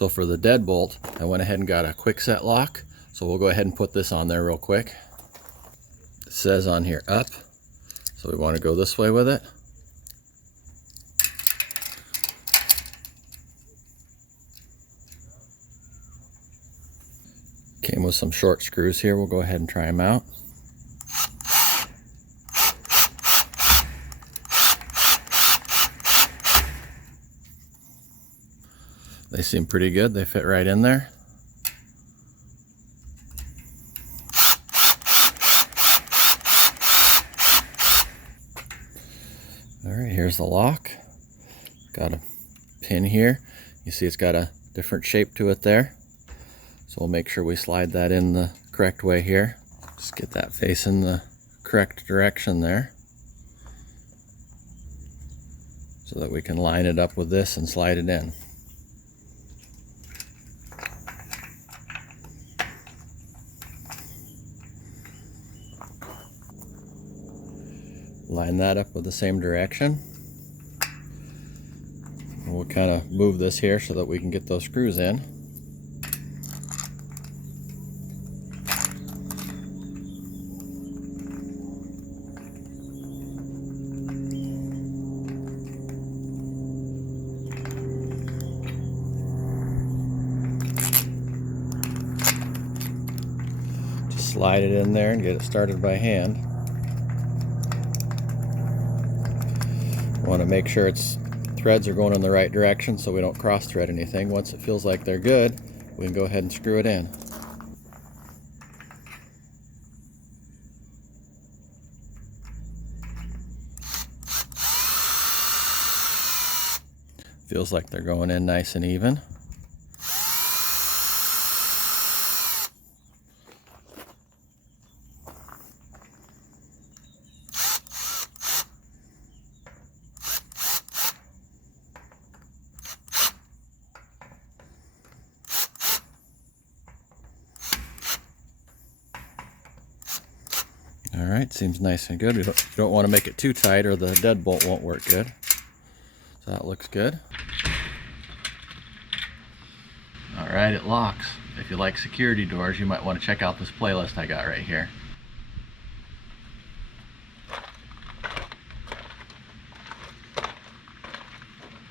So for the deadbolt, I went ahead and got a Kwikset lock. So we'll go ahead and put this on there real quick. It says on here up, so we want to go this way with it. Came with some short screws here. We'll go ahead and try them out. They seem pretty good. They fit right in there. All right, here's the lock. Got a pin here. You see it's got a different shape to it there. So we'll make sure we slide that in the correct way here. Just get that facing the correct direction there, so that we can line it up with this and slide it in. Line that up with the same direction. And we'll kind of move this here so that we can get those screws in. Just slide it in there and get it started by hand. Want to make sure its threads are going in the right direction so we don't cross thread anything. Once it feels like they're good, we can go ahead and screw it in. Feels like they're going in nice and even. All right, seems nice and good. You don't want to make it too tight or the deadbolt won't work good. So that looks good. All right, it locks. If you like security doors, you might want to check out this playlist I got right here.